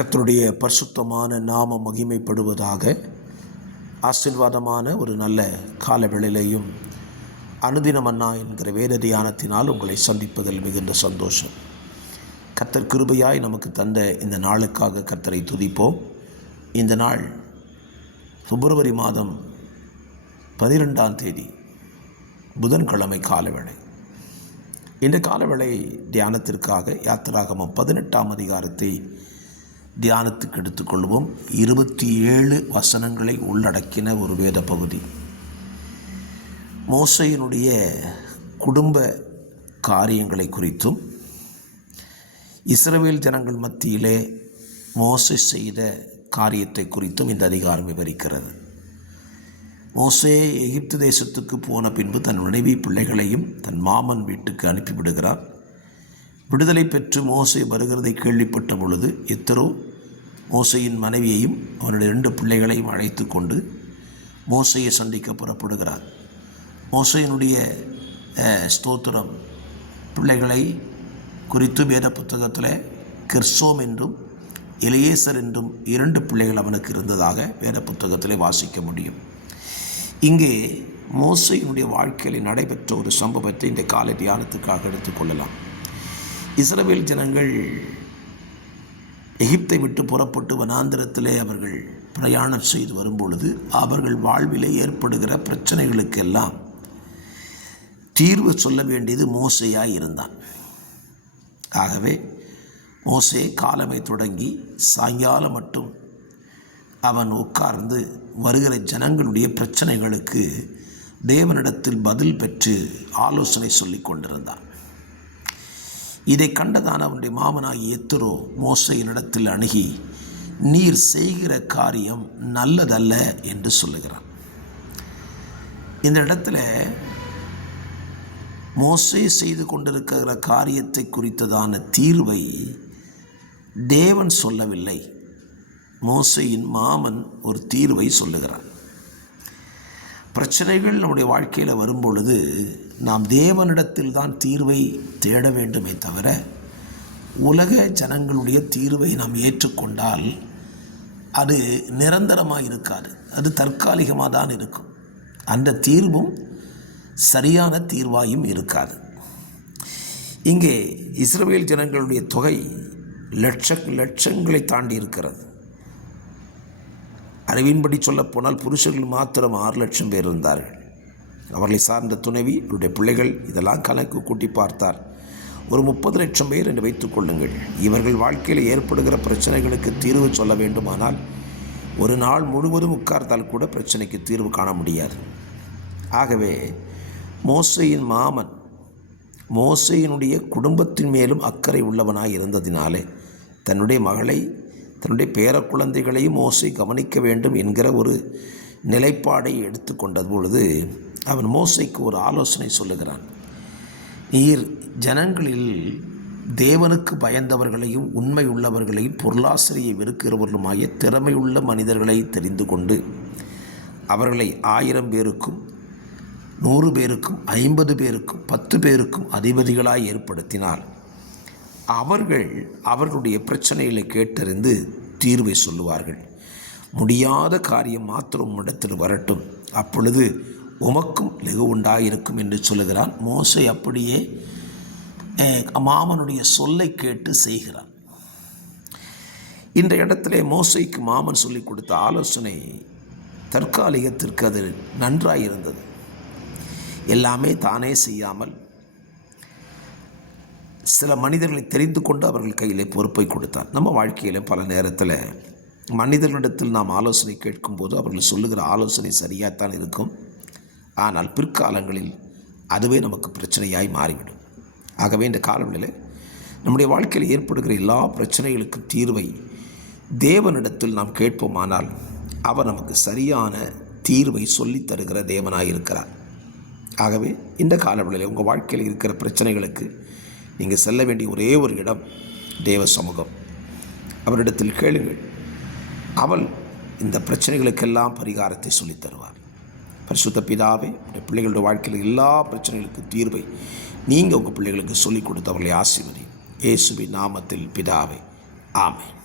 கர்த்தருடைய பரிசுத்தமான நாம மகிமைப்படுவதாக. ஆசீர்வாதமான ஒரு நல்ல காலவேளையிலேயும் அனுதின மன்னா என்கிற வேத தியானத்தினால் உங்களை சந்திப்பதில் மிகுந்த சந்தோஷம். கர்த்தர் கிருபையாய் நமக்கு தந்த இந்த நாளுக்காக கர்த்தரை துதிப்போம். இந்த நாள் பிப்ரவரி மாதம் 12ஆம் தேதி புதன்கிழமை காலவேளை. இந்த காலவேளை தியானத்திற்காக யாத்திராகமம் 18ஆம் அதிகாரத்தை தியானத்துக்கு எடுத்துக்கொள்வோம். 27 வசனங்களை உள்ளடக்கின ஒரு வேத பகுதி. மோசேயினுடைய குடும்ப காரியங்களை குறித்தும் இஸ்ரவேல் ஜனங்கள் மத்தியிலே மோசே செய்த காரியத்தை குறித்தும் இந்த அதிகாரம் விவரிக்கிறது. மோசே எகிப்து தேசத்துக்கு போன பின்பு தன் மனைவி பிள்ளைகளையும் தன் மாமன் வீட்டுக்கு அனுப்பிவிடுகிறார். விடுதலை பெற்று மோசே வருகிறதை கேள்விப்பட்ட பொழுது எத்தரோ மோசையின் மனைவியையும் அவருடைய 2 பிள்ளைகளையும் அழைத்து கொண்டு மோசையை சந்திக்க புறப்படுகிறார். மோசையினுடைய ஸ்தோத்திரம் பிள்ளைகளை குறித்து வேத புத்தகத்தில் கெர்சோம் என்றும் எலியேசர் என்றும் 2 பிள்ளைகள் அவனுக்கு இருந்ததாக வேத புத்தகத்தில் வாசிக்க முடியும். இங்கே மோசையினுடைய வாழ்க்கையில் நடைபெற்ற ஒரு சம்பவத்தை இந்த காலை தியானத்துக்காக எடுத்துக்கொள்ளலாம். இஸ்ரவேல் ஜனங்கள் எகிப்தை விட்டு புறப்பட்டு வனாந்திரத்திலே அவர்கள் பிரயாணம் செய்து வரும்பொழுது அவர்கள் வாழ்விலே ஏற்படுகிற பிரச்சனைகளுக்கெல்லாம் தீர்வு சொல்ல வேண்டியது மோசேயாய் இருந்தான். ஆகவே மோசே காலமே தொடங்கி சாயங்காலம் மட்டும் அவன் உட்கார்ந்து வருகிற ஜனங்களுடைய பிரச்சனைகளுக்கு தேவனிடத்தில் பதில் பெற்று ஆலோசனை சொல்லி கொண்டிருந்தான். இதை கண்டதான அவனுடைய மாமனாகிய எத்திரோ மோசையினிடத்தில் அணுகி, நீர் செய்கிற காரியம் நல்லதல்ல என்று சொல்லுகிறான். இந்த இடத்துல மோசே செய்து கொண்டிருக்கிற காரியத்தை குறித்ததான தீர்வை தேவன் சொல்லவில்லை, மோசையின் மாமன் ஒரு தீர்வை சொல்லுகிறான். பிரச்சனைகள் நம்முடைய வாழ்க்கையில் வரும்பொழுது நாம் தேவனிடத்தில் தான் தீர்வை தேட வேண்டுமே தவிர உலக ஜனங்களுடைய தீர்வை நாம் ஏற்றுக்கொண்டால் அது நிரந்தரமாக இருக்காது, அது தற்காலிகமாக தான் இருக்கும். அந்த தீர்வும் சரியான தீர்வாயும் இருக்காது. இங்கே இஸ்ரவேல் ஜனங்களுடைய தொகை லட்சங்களை தாண்டி இருக்கிறது. அறிவின்படி சொல்லப்போனால் புருஷர்கள் மாத்திரம் 6 லட்சம் பேர் இருந்தார்கள். அவர்களை சார்ந்த துணைவி, அவருடைய பிள்ளைகள், இதெல்லாம் கணக்கு கூட்டி பார்த்தார். ஒரு 30 லட்சம் பேர் என்று வைத்துக் கொள்ளுங்கள். இவர்கள் வாழ்க்கையில் ஏற்படுகிற பிரச்சனைகளுக்கு தீர்வு சொல்ல வேண்டுமானால் ஒரு நாள் முழுவதும் உட்கார்ந்தால் கூட பிரச்சனைக்கு தீர்வு காண முடியாது. ஆகவே மோசையின் மாமன் மோசையினுடைய குடும்பத்தின் மேலும் அக்கறை உள்ளவனாய் இருந்ததினாலே தன்னுடைய மகளை, தன்னுடைய பேர குழந்தைகளையும் மோசை கவனிக்க வேண்டும் என்கிற ஒரு நிலைப்பாடை எடுத்துக்கொண்ட பொழுது அவன் மோசைக்கு ஒரு ஆலோசனை சொல்லுகிறான். நீர் ஜனங்களில் தேவனுக்கு பயந்தவர்களையும் உண்மை உள்ளவர்களையும் பொருளாசிரியை வெறுக்கிறவர்களுமாய திறமையுள்ள மனிதர்களை தெரிந்து கொண்டு அவர்களை 1000 பேருக்கும் 100 பேருக்கும் 50 பேருக்கும் 10 பேருக்கும் அதிபதிகளாய் ஏற்படுத்தினால் அவர்கள் அவர்களுடைய பிரச்சனைகளை கேட்டறிந்து தீர்வை சொல்லுவார்கள். முடியாத காரியம் மாத்திரம் இடத்தில் வரட்டும், அப்பொழுது உமக்கும் லெகு உண்டாயிருக்கும் என்று சொல்லுகிறான். மோசே அப்படியே மாமனுடைய சொல்லை கேட்டு செய்கிறான். இந்த இடத்துல மோசைக்கு மாமன் சொல்லி கொடுத்த ஆலோசனை தற்காலிகத்திற்கு அது நன்றாயிருந்தது. எல்லாமே தானே செய்யாமல் சில மனிதர்களை தெரிந்து கொண்டு அவர்கள் கையிலே பொறுப்பை கொடுத்தார். நம்ம வாழ்க்கையில் பல நேரத்தில் மனிதர்களிடத்தில் நாம் ஆலோசனை கேட்கும்போது அவர்கள் சொல்லுகிற ஆலோசனை சரியாகத்தான் இருக்கும், ஆனால் பிற்காலங்களில் அதுவே நமக்கு பிரச்சனையாய் மாறிவிடும். ஆகவே இந்த காலங்களில் நம்முடைய வாழ்க்கையில் ஏற்படுகிற எல்லா பிரச்சனைகளுக்கும் தீர்வை தேவனிடத்தில் நாம் கேட்போமானால் அவர் நமக்கு சரியான தீர்வை சொல்லித் தருகிற தேவனாயிருக்கிறார். ஆகவே இந்த காலங்களில் உங்கள் வாழ்க்கையில் இருக்கிற பிரச்சனைகளுக்கு நீங்கள் செல்ல வேண்டிய ஒரே ஒரு இடம் தேவ சமூகம். அவரிடத்தில் கேளுங்கள், அவள் இந்த பிரச்சனைகளுக்கெல்லாம் பரிகாரத்தை சொல்லித் தருவார். பரிசுத்த பிதாவே, உடைய பிள்ளைகளுடைய வாழ்க்கையில் எல்லா பிரச்சனைகளுக்கும் தீர்வை நீங்கள் உங்கள் பிள்ளைகளுக்கு சொல்லிக் கொடுத்து அவர்களை ஆசீர்வதி. இயேசுவின் நாமத்தில் பிதாவே, ஆமென்.